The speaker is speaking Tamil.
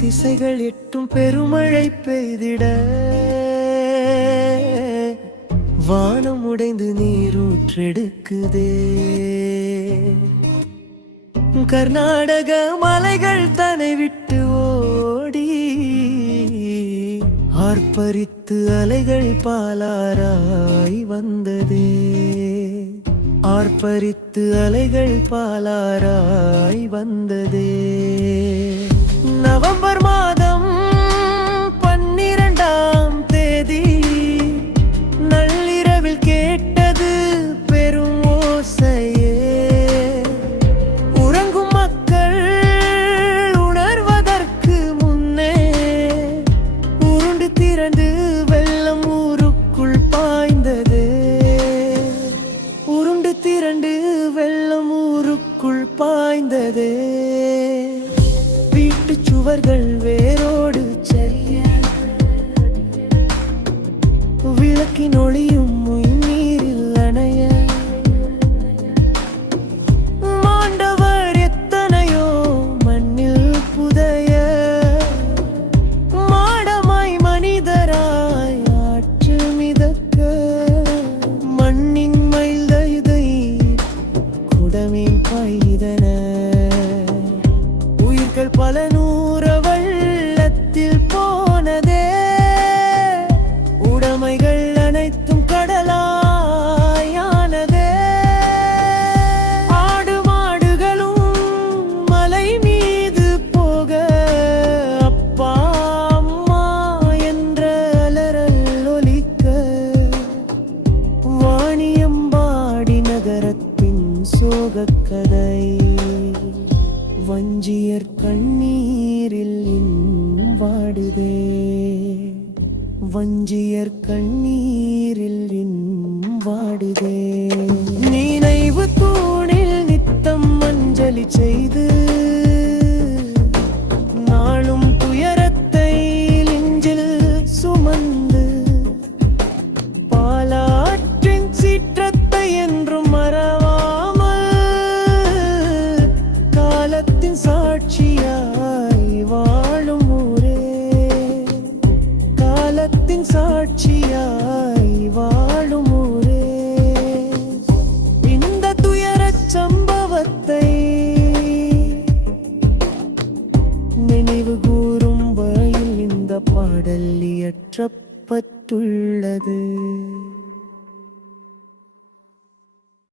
திசைகள் எட்டும் பெருமழை பெய்திட வானம் உடைந்து நீரூற்றெடுக்குதே. கர்நாடக மலைகள் தன்னை விட்டு ஓடி ஆர்ப்பரித்து அலைகள் பாலாராய் வந்ததே. ஆர்ப்பரித்து அலைகள் பாலாராய் வந்ததே. நவம்பர் மாதம் 12ஆம் தேதி நள்ளிரவில் கேட்டது பெரும் ஓசையே. உறங்கும் மக்கள் உணர்வதற்கு முன்னே உருண்டு திரண்டு வெள்ளம் ஊருக்குள் பாய்ந்தது. உருண்டு திரண்டு வெள்ளம் ஊருக்குள் பாய்ந்ததே. வீட்டு சுவர்கள் வேரோடு செய்ய விளக்கின் ஒளியும் நீரில் அணைய மாண்டவர் எத்தனையோ மண்ணில் புதைய மாடமாய் மனிதராய் ஆற்றில் மிதக்க மண்ணின் மயில்தை குடமீன் பாய்தன. உயிர்கள் பல நூற வெள்ளத்தில் போனதே. உடைமைகள் அனைத்தும் கடலாயானதே. ஆடு மாடுகளும் மலை மீது போக அப்பா அம்மா என்ற அலறல் ஒலிக்க வாணியம்பாடி நகரத்தின் சோகக் கதை வஞ்சியர் கண்ணீரில் இன்னும் வாடுதே. வஞ்சியர் கண்ணீரில் இன்னும் வாடுதே. நினைவு தூணில் நித்தம் அஞ்சலி செய்து நாளும் துயரத்தை நெஞ்சில் சுமந்து பாலாற்றின் சீற்றத்தை என்றும் மறவாமல் காலத்தின் சாட்சியாய் வாழும் ஊரே. காலத்தின் சாட்சியாய் வாழும் ஊரே. இந்த துயரச் சம்பவத்தை நினைவு கூறும் வகையில் இந்த பாடல் இயற்றப்பட்டுள்ளது.